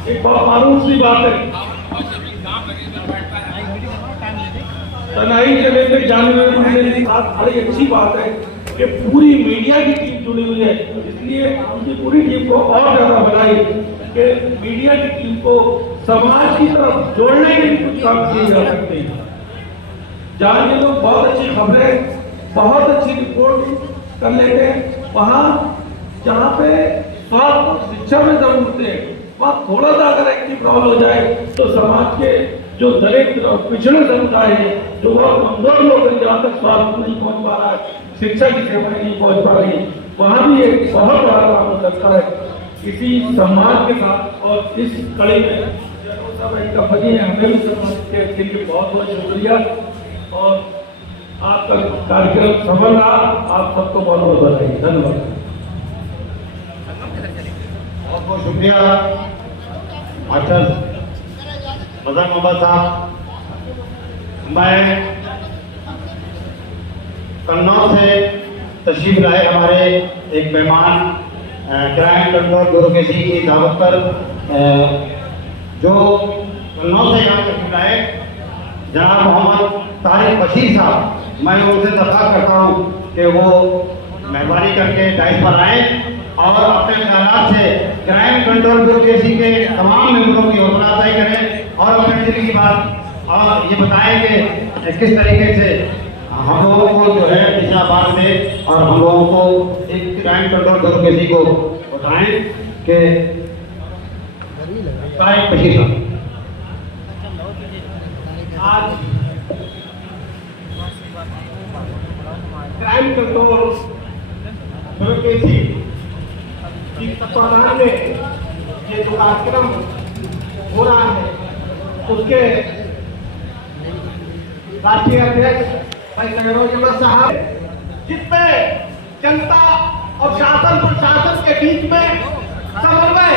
एक बहुत मालूम सी बात है, तनाई के लेकर जाने में बड़ी अच्छी बात है कि पूरी मीडिया की टीम जुड़ी हुई है, इसलिए उनकी पूरी टीम को और ज्यादा बधाई कि मीडिया की टीम को समाज की तरफ जोड़ने के लिए कुछ काम किए जा सकते हैं। जहाँ ये लोग बहुत अच्छी खबरें, बहुत अच्छी रिपोर्ट कर लेते हैं, वहाँ जहाँ पे स्वास्थ्य और शिक्षा में जरूरत है, वहाँ थोड़ा सा अगर एक्टिव रोल हो जाए तो समाज के जो दरिद्र और पिछड़े समुदाय है, जो बहुत कमजोर लोग हैं, जहाँ तक स्वास्थ्य नहीं पहुँच पा रहा है, शिक्षा की सेवाएं नहीं पहुँच पा रही, वहाँ भी एक बहुत बड़ा काम हो सकता है। इसी सम्मान के साथ और इस कड़ी में सब एक कंपनी है, हमें भी सम्मानित के लिए बहुत बहुत शुक्रिया और आपका कार्यक्रम सफल रहा। आप सबको बहुत बहुत बधाई, धन्यवाद। बहुत बहुत शुक्रिया मास्टर मदन मोहम्मद साहब। मैं कन्नौज से तशरीफ लाए हमारे एक मेहमान क्राइम कंट्रोल ब्यूरोक्रेसी की दावत पर जो कन्नौज से यहाँ तशरीफ लाए जनाब मोहम्मद तारिक बशीर साहब, मैं उनसे दरख्वास्त करता हूँ कि वो मेहरबानी करके डाइस पर आए और अपने ख्यालात से क्राइम कंट्रोल ब्यूरोक्रेसी के तमाम मेंबरों की हौसला अफजाई करें और अपने दिल की बात और ये बताएं कि किस तरीके से हम लोगों को जो है इस्लामाबाद में और हम लोगों को एक क्राइम कंट्रोल ब्यूरोक्रेसी को बताएं कि तारिक बशीर साहब आज क्राइम कंट्रोल ब्यूरोक्रेसी की तत्वाधान में ये जो कार्यक्रम हो रहा है उसके राष्ट्रीय अध्यक्ष भाई सहरोज अहमद साहब, जिसमें जनता और शासन प्रशासन के बीच में समन्वय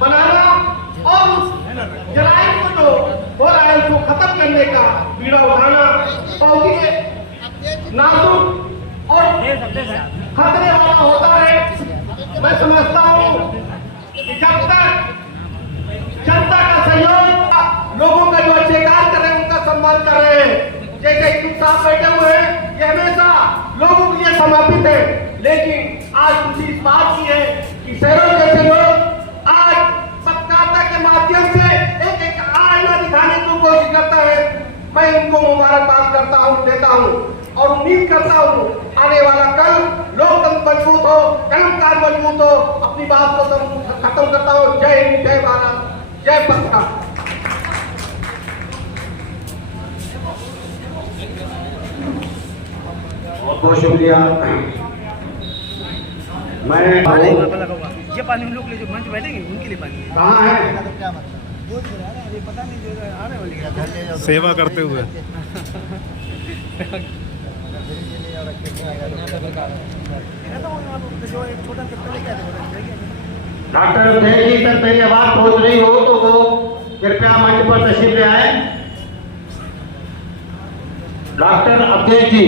बनाना और उस जराइम को जो हो रहा है उसको खत्म करने का बीड़ा उठाना बहुत ही नाजुक और खतरे वाला होता है। मैं समझता हूँ कि जब तक जनता का सहयोग, लोगों का जो अच्छे कार्य कर रहे हैं उनका सम्मान कर रहे हैं, जैसे इतने साथ बैठे हुए हैं, ये हमेशा लोगों के लिए समर्पित है। लेकिन आज खुशी इस बात की है कि शहरों जैसे लोग आज पत्रकारिता के माध्यम से एक एक आईना दिखाने की कोशिश करता है। मैं उनको मुबारकबाद करता हूँ, देता हूँ और उम्मीद करता हूँ आने वाला कल लोकतंत्र मजबूत हो, कलमकार मजबूत हो। अपनी बात को खत्म करता हूँ। जय हिंद, जय भारत, जय पत्रकार। बहुत बहुत शुक्रिया। मैं ये पानी उन लोग के लिए जो मंच बैठेंगे उनके लिए पानी है। कहाँ है पता नहीं जो आने वाली सेवा करते हुए डॉक्टर तेज जी तक मेरी आवाज पहुंच रही हो तो वो कृपया मंच पर तशरीफ ले आए। डॉक्टर अवधेश जी।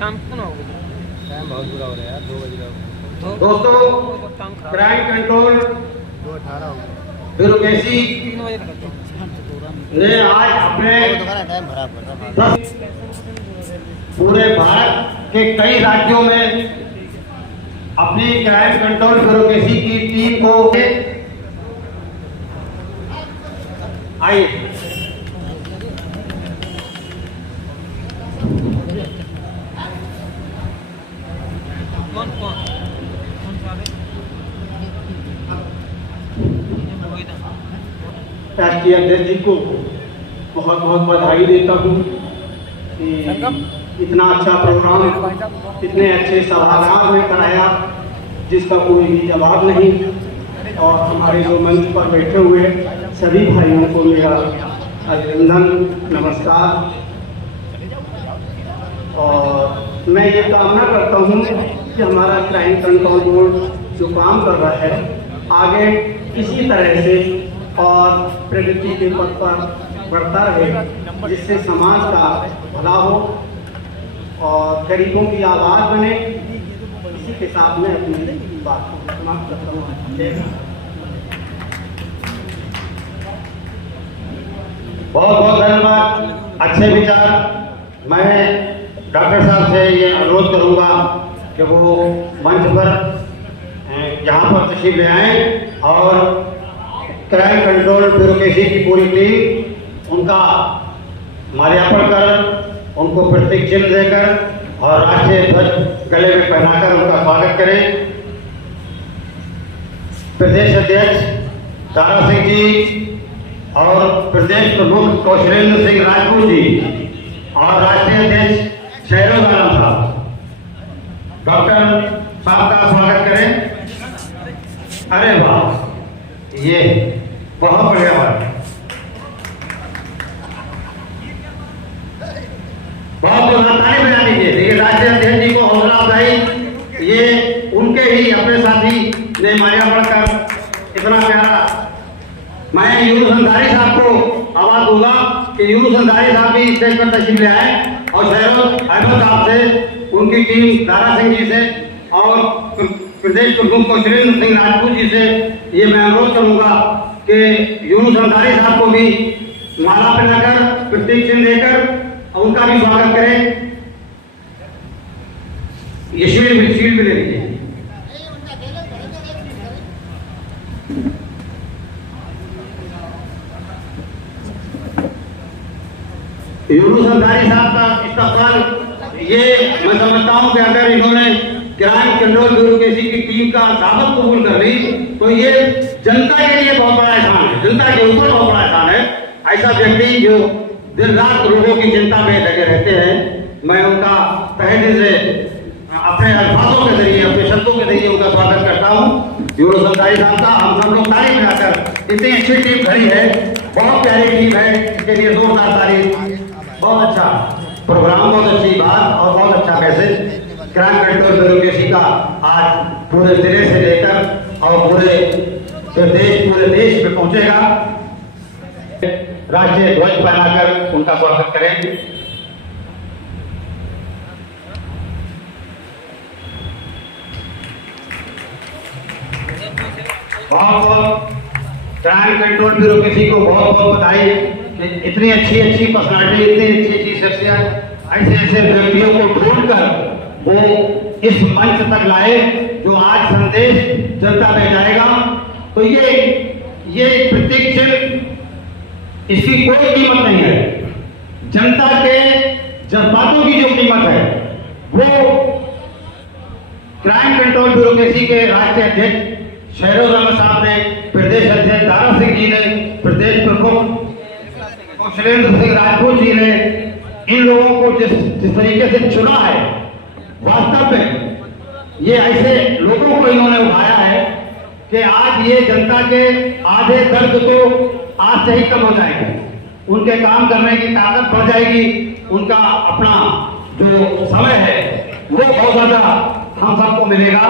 काम कौन हो गया? टाइम बहुत बुरा हो रहा है यार, 2 बज रहा है। दोस्तों, क्राइम कंट्रोल ब्यूरोक्रेसी ने आज अपने पूरे भारत के कई राज्यों में अपनी क्राइम कंट्रोल ब्यूरोक्रेसी की टीम को आइए राष्ट्रीय अध्यक्ष जी को बहुत बहुत बधाई देता हूँ कि इतना अच्छा प्रोग्राम इतने अच्छे सभागार में कराया जिसका कोई भी जवाब नहीं। और हमारे जो मंच पर बैठे हुए सभी भाइयों को मेरा अभिनंदन, नमस्कार। और मैं ये कामना करता हूँ कि हमारा क्राइम कंट्रोल बोर्ड जो काम कर रहा है आगे इसी तरह से और प्रगति के पथ पर बढ़ता रहे, जिससे समाज का भला हो और गरीबों की आवाज़ बने। इसी के साथ मैं अपनी बात को समाप्त करता हूँ। बहुत बहुत धन्यवाद, अच्छे विचार। मैं डॉक्टर साहब से ये अनुरोध करूँगा कि वो मंच पर यहाँ पर तशरीफ ले आएँ और क्राइम कंट्रोल ब्यूरोक्रेसी की पूरी टीम उनका माल्यार्पण कर, उनको प्रतीक चिन्ह देकर और राष्ट्रीय ध्वज गले में पहनाकर उनका स्वागत करें। प्रदेश अध्यक्ष तारा सिंह जी और प्रदेश प्रमुख कौशलेंद्र सिंह राजपूत जी और राष्ट्रीय अध्यक्ष शहरोज आलम साहब, डॉक्टर साहब का स्वागत करें। अरे वाह, ये बहुत बढ़िया बात है। बहुत ताली बजा दीजिए। देखिए राष्ट्रीय अध्यक्ष जी को हौसला अफजाई, ये उनके ही अपने साथी ने मारिया पढ़कर इतना प्यारा। मैं यूनुस अंसारी साहब को आवाज दूंगा कि यूनुस अंसारी साहब भी स्टेज पर तशरीफ ले आए और शहरोज अहमद साहब से, उनकी टीम दारा सिंह जी से और प्रदेश प्रमुख कौशलेंद्र सिंह राजपूत जी से ये मैं अनुरोध करूंगा कि यूनुस अंसारी साहब को भी माला पहनाकर प्रतीक चिन्ह देकर उनका भी स्वागत करें। ये शील्ड भी ले लीजिए। यूनुस अंसारी साहब का इस्तेमाल, ये मैं समझता हूं कि अगर इन्होंने क्राइम कंट्रोल ब्यूरो की टीम का दावत कबूल कर ली तो ये जनता के लिए बहुत बड़ा एहसान है, जनता के ऊपर बहुत बड़ा एहसान है। ऐसा व्यक्ति जो दिन रात लोगों की चिंता में लगे रहते हैं, मैं उनका तहे दिल से अपने अल्फाजों के जरिए, अपने शब्दों के जरिए उनका स्वागत करता हूँ। यूनुस अंसारी साहब का हम सब लोग तारीफ बनाकर, इतनी अच्छी टीम खड़ी है, बहुत प्यारी टीम है, इसके लिए जोरदार तारीफ। बहुत अच्छा प्रोग्राम, बहुत अच्छी बात और बहुत अच्छा मैसेज क्राइम कंट्रोल ब्यूरो का आज पूरे जिले से लेकर और पूरे देश में पहुंचेगा। राष्ट्रीय ध्वज पहनाकर उनका स्वागत करें। बहुत क्राइम कंट्रोल ब्यूरो को बहुत बहुत बधाई कि इतनी अच्छी पर्सनालिटी, इतनी अच्छी शख्सियत, ऐसे व्यक्तियों को ढूंढकर वो इस मंच तक लाए जो आज संदेश जनता में जाएगा। तो ये प्रतीक चिन्ह, इसकी कोई कीमत नहीं है। जनता के जज्बातों की जो कीमत है वो क्राइम कंट्रोल ब्यूरो के राष्ट्रीय अध्यक्ष शहरोज अहमद साहब ने, प्रदेश अध्यक्ष दारा सिंह जी ने, प्रदेश प्रमुख कौशलेंद्र सिंह राजपूत जी ने इन लोगों को जिस तरीके से चुना है, वास्तव में ये ऐसे लोगों को इन्होंने उठाया है कि आज ये जनता के आधे दर्द तो आज से ही कम हो जाएंगे, उनके काम करने की ताकत बढ़ जाएगी, उनका अपना जो समय है वो बहुत ज्यादा हम सबको मिलेगा।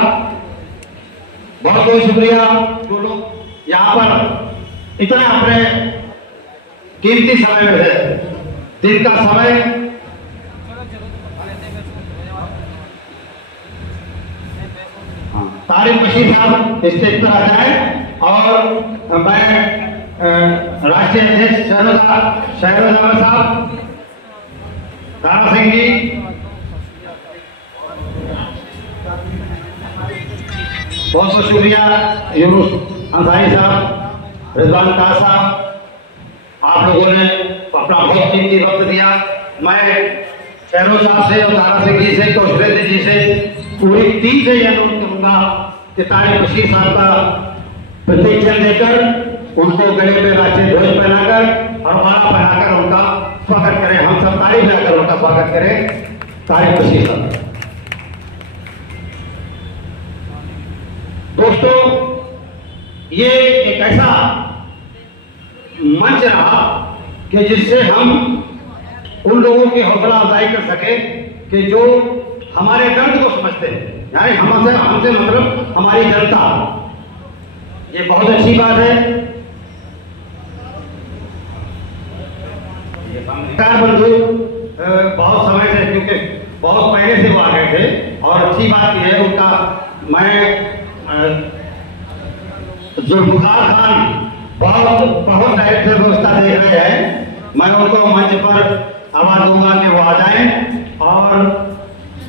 बहुत बहुत शुक्रिया जो लोग यहाँ पर इतना अपने कीमती समय में है, दिन का समय। तारिक बशीर साहब स्टेज पर आ जाए और मैं राष्ट्रीय अध्यक्ष शहरोज अहमद साहब, दारा सिंह जी, बहुत बहुत शुक्रिया यूनुस अंसारी साहब, रिजवान का साहब, आप लोगों ने अपना बहुत कीमती वक्त दिया। मैं शहरोज साहब से और दारा सिंह जी से, कौशलेंद्र जी से, पूरी टीम से यह अनुरोध करूंगा कि तारिक बशीर साहब का प्रतीक चिन्ह देकर उनको गले में राष्ट्रीय ध्वज पहनाकर और माला पहनाकर उनका स्वागत करें। हम सब तारीफ लगाकर उनका स्वागत करें। तारिक बशीर साहब। दोस्तों, ये एक ऐसा मंच रहा कि जिससे हम उन लोगों की हौसला अफजाई कर सके कि जो हमारे दर्द को समझते हैं, यानी हमसे मतलब हमारी जनता। ये बहुत अच्छी बात है। बंधु बहुत समय से, क्योंकि बहुत पहले से वो आ गए थे और अच्छी बात यह है उनका, मैं जुल्फकार खान बहुत टाइम से व्यवस्था देख रहे हैं, मैं उनको मंच पर आवाज दूंगा कि वो आ जाएं और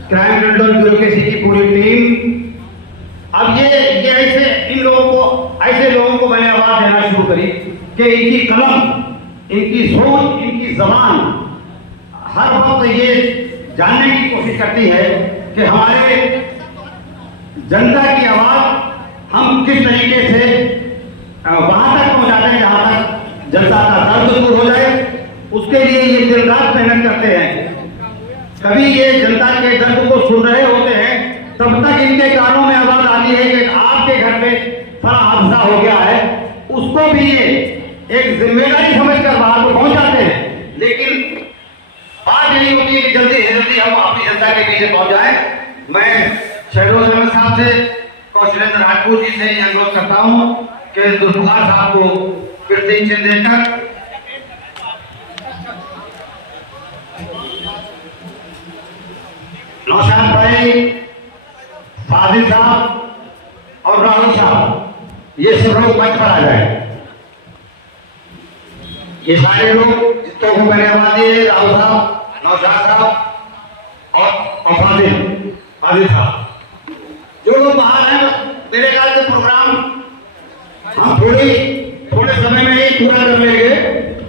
क्राइम कंट्रोल ब्यूरो की पूरी टीम। अब ये ऐसे ऐसे लोगों को मैंने आवाज देना शुरू करी कि इनकी कलम, इनकी सोच, इनकी जबान हर वक्त ये जानने की कोशिश करती है कि हमारे जनता की आवाज हम किस तरीके से वहां तक पहुंचाते हैं जहां तक जनता का दर्द दूर हो जाए। उसके लिए ये दिन रात मेहनत करते हैं। कभी ये जनता के दर्द को सुन रहे होते हैं, तब तक इनके कानों में आवाज आती है कि आपके घर में बड़ा हादसा हो गया है। उसको भी ये एक जिम्मेदारी समझकर बाहर को पहुंचाते हैं। लेकिन बात यही होती है कि जल्दी से जल्दी हम अपनी जनता के बीच पहुंच जाए। मैं शहरोज अहमद साहब से, कौशलेंद्र राजपूत जी से अनुरोध करता हूं कि जुल्फकार साहब को प्रतीक चिन्ह देकर नौशाद भाई, फाजिल साहब और राहुल साहब ये सब लोग मंच पर आ जाए। ये सारे लोग जितने को मैंने आवाज दी है, राहुल साहब, नौशाद साहब और फाजिल साहब, जो लोग बाहर हैं, मेरे ख्याल से प्रोग्राम हम थोड़े समय में ही पूरा कर लेंगे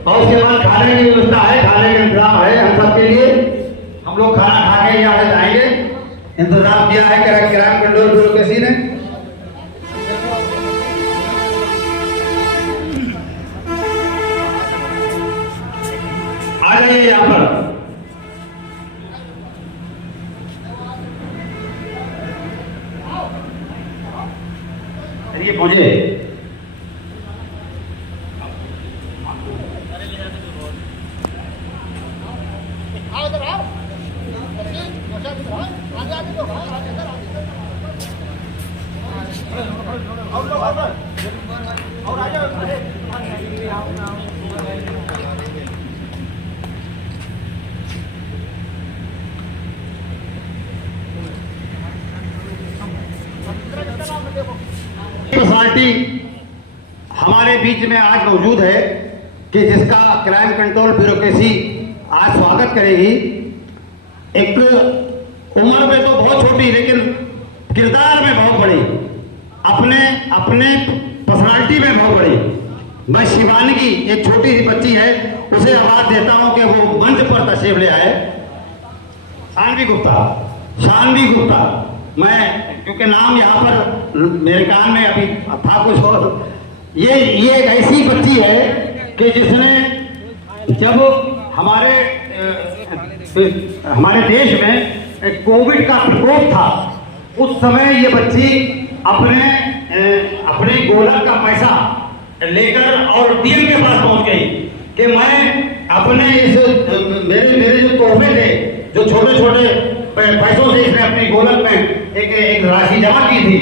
और उसके बाद खाने की व्यवस्था है, खाने का इंतजाम है हम सबके लिए। हम लोग खाना खा के यहाँ से जाएंगे। इंतजाम किया है क्राइम कंट्रोल ब्यूरो किसी ने। आ जाइए यहाँ पर। चलिए पहुंचे। पर्सनालिटी हमारे बीच में आज मौजूद है कि जिसका क्राइम कंट्रोल ब्यूरोक्रेसी आज स्वागत करेगी। एक उम्र में तो बहुत छोटी, लेकिन किरदार में बहुत बड़ी, अपने पर्सनालिटी में बहुत बड़ी। मैं शिवानगी, एक छोटी सी बच्ची है, उसे आवाज देता हूं कि वो मंच पर तशरीफ ले आए। शानवी गुप्ता, मैं क्योंकि नाम यहाँ पर मेरे कान में अभी था कुछ और, ये एक ऐसी बच्ची है कि जिसने जब हमारे देश में कोविड का प्रकोप था, उस समय ये बच्ची अपने गोलक का पैसा लेकर और डीएम के पास पहुंच गई कि मैं अपने मेरे जो तोहफे थे, जो छोटे पैसों से इसने अपनी गोलक में एक राशि जमा की थी,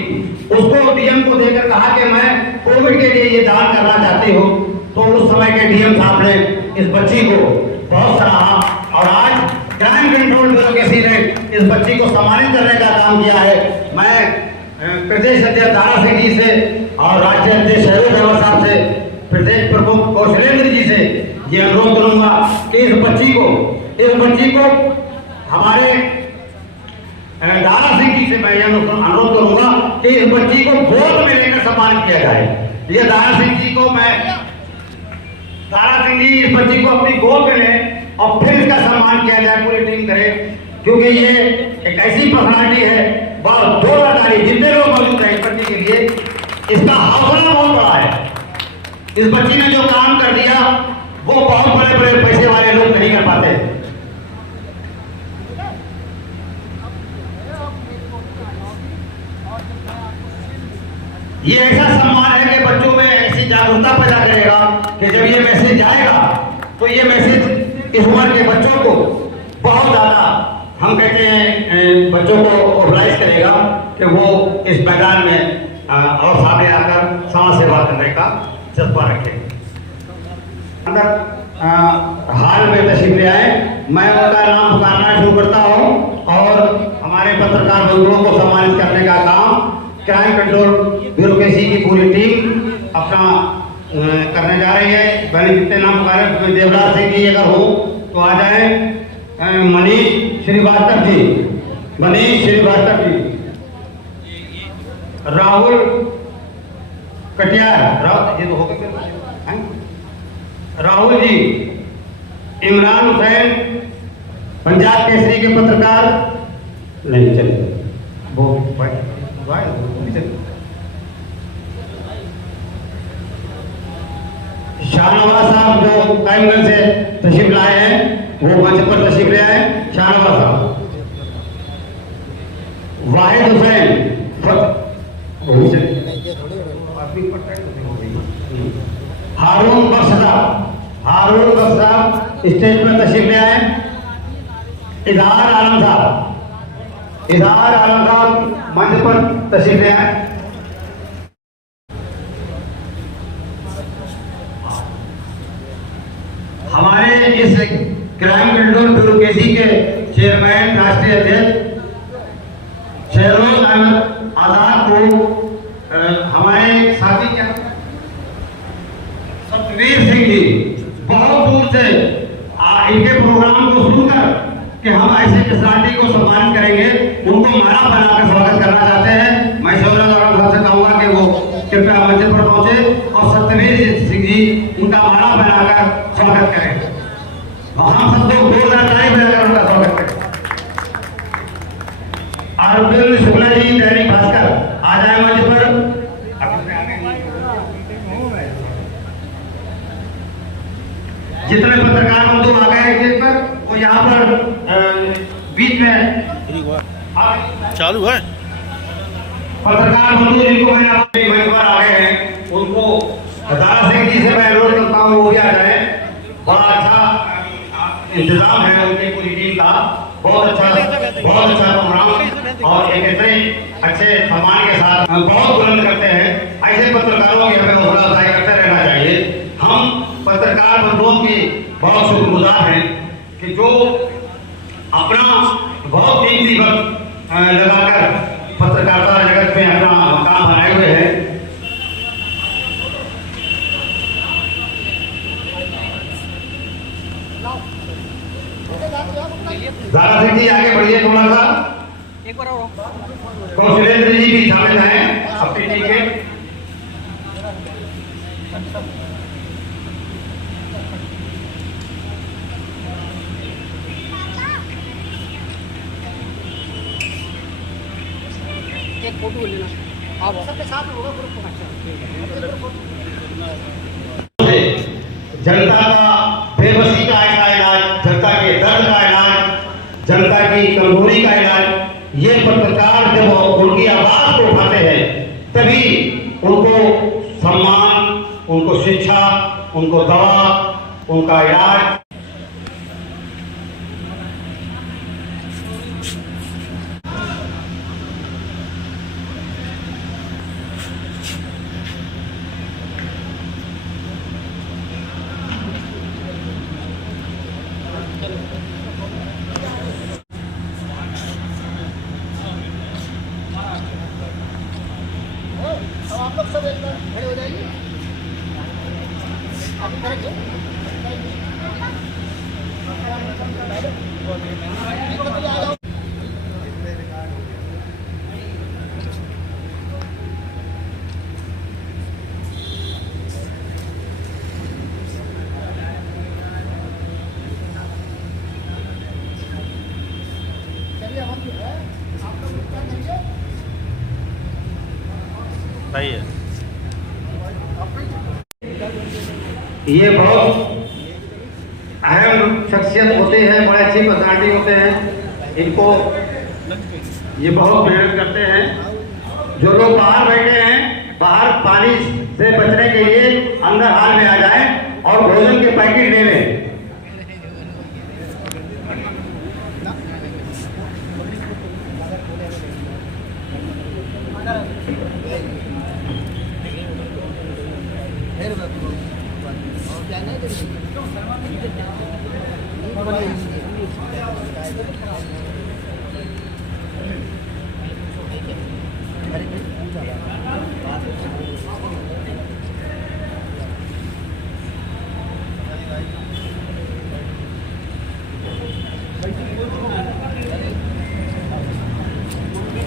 उसको डीएम को देकर कहा कि मैं कोविड के लिए ये दान करना चाहती हूँ। तो उस समय के डीएम साहब ने इस बच्ची को बहुत सराहा और आज क्राइम कंट्रोल ब्यूरोक्रेसी ने इस बच्ची को सम्मानित करने का काम किया है। मैं प्रदेश अध्यक्ष दारा सिंह जी से और राज्य अध्यक्ष शहरोज अहमद साहब से, प्रदेश प्रमुख कौशलेंद्र जी से ये अनुरोध करूंगा कि इस बच्ची को हमारे दारा सिंह जी से मैं अनुरोध करूंगा कि इस बच्ची को गोद में लेकर सम्मानित किया जाए। ये दारा सिंह जी इस बच्ची को अपनी गोद में लें और फिर इसका सम्मान किया जाए, पूरी टीम करे, क्योंकि ये एक ऐसी पर्सनालिटी है, बहुत जोरदार, जितने लोग मौजूद हैं इस बच्ची के लिए, इसका हौसला बहुत बड़ा है। इस बच्ची ने जो काम कर दिया वो बहुत बड़े पैसे वाले लोग नहीं कर पाते। ये ऐसा सम्मान है कि बच्चों में ऐसी जागरूकता पैदा करेगा कि जब ये मैसेज जाएगा तो ये मैसेज इस उम्र के बच्चों को बहुत ज्यादा, हम कहते हैं, बच्चों को ऑर्गेनाइज करेगा कि वो इस मैदान में और सामने आकर समाज सेवा करने का जज्बा रखें। अंदर हाल में तशरीफ ले आए, मैं उनका नाम पुकारना शुरू करता हूँ और हमारे पत्रकार बंधुओं को सम्मानित करने का काम क्राइम कंट्रोल ब्यूरोक्रेसी की पूरी टीम अपना करने जा रही है। पहले जितने नाम पुकारे, देवराज सिंह जी अगर हो तो आ जाए, मनीष श्रीवास्तव जी, राहुल कटियार, राहुल जी, इमरान हुसैन पंजाब केसरी के पत्रकार नहीं चले वो शाहनवाज साहब जो कायमगंज से तशरीफ लाए हैं वो मंच पर तशरीफ ले आए। शाहनवाज साहब, वाहिद हुसैन हारून बख्श साहब स्टेज पर तशरीफ ले आए। इजहार आलम साहब मंच पर तशरीफ ले आए। हमारे इस क्राइम कंट्रोल ब्यूरो केसी के चेयरमैन राष्ट्रीय अध्यक्ष शहरोज अहमद आजाद को हमारे साथी क्या सतवीर सिंह जी बहुत दूर से इनके प्रोग्राम को सुनकर कि हम ऐसे किसानी को सम्मानित करेंगे, उनको माला बनाकर स्वागत करना चाहते हैं। मैं शहरोज साहब से कहूंगा कि वो कृपया मंच पर पहुंचे और सतवीर सिंह जी उनका माला बनाकर स्वागत करें। हम सब लोग 2000 तारीख में उनका स्वागत करें। अरविंद शुक्ला जी दैनिक भास्कर आ जाए मंच पर। जितने पत्रकार बंधु आ गए स्टेज पर वो यहाँ पर बीच में चालू है। पत्रकार बंधु जिनको मैंने मंच पर आ गए हैं उनको दारा सिंह जी से मैं अनुरोध करता हूँ वो भी आ जाए। बड़ा अच्छा इंतजाम है उनकी पूरी टीम का, बहुत अच्छा प्रोग्राम और एक इतने अच्छे सम्मान के साथ बहुत बुलंद करते हैं। ऐसे पत्रकारों की हमें हौसला अफजाई करते रहना चाहिए। हम पत्रकार बंधुओं की बहुत शुक्रगुजार हैं कि जो अपना बहुत कीमती वक्त लगाकर पत्रकारिता जगत में अपना काम बनाए हुए हैं। दारा सिंह जी आगे बढ़िए थोड़ा सा। कौशलेंद्र जी भी शामिल हैं अपनी टीम के। एक फोटो लेना आप सबके साथ होगा ग्रुप जनता का बेबसी का इलाज, जनता के दर्द का इलाज, जनता की कमजोरी का इलाज, ये पत्रकार जब उनकी आवाज को उठाते हैं तभी उनको सम्मान, उनको शिक्षा, उनको दवा, उनका इलाज। अब आप लोग सब एक बार खड़े हो जाइए। आप करेंगे चलिए हम जो है आप लोग उत्तर करिए। सही है। ये बहुत अहम शख्सियत होते हैं, बड़े अच्छी पर्सनालिटी होते हैं। इनको ये बहुत प्रेरित करते हैं। जो लोग बाहर बैठे हैं, बाहर पानी से बचने के लिए अंदर हाल में आ जाएं और भोजन के पैकेट ले लें।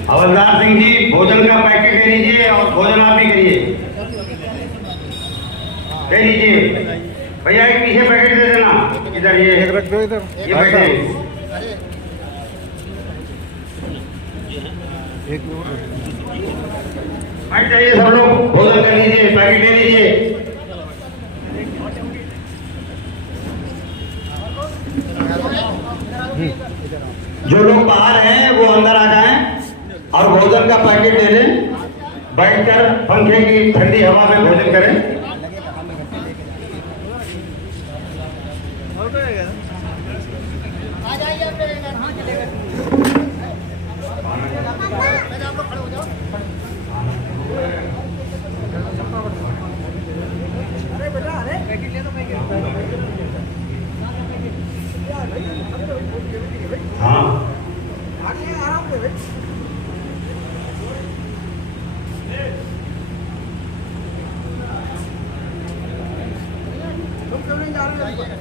हवलदार सिंह जी भोजन का पैकेट ले लीजिए और भोजन आप भी करिए। ले लीजिए भैया, एक पीछे पैकेट दे देना। इधर ये रख दो इधर। ये पैकेट बैठ जाइए सब लोग, भोजन कर लीजिए, पैकेट ले लीजिए। जो लोग बाहर हैं वो अंदर आ जाएं और भोजन का पैकेट ले लें, बैठकर पंखे की ठंडी हवा में भोजन करें। आ जाइए अपने हाँ चलेगा। आप लोग खड़े हो जाओ। अरे बेटा अरे पैकेट ले दो पैकेट। हाँ आराम से भाई। तुम क्यों नहीं जा रहे हो?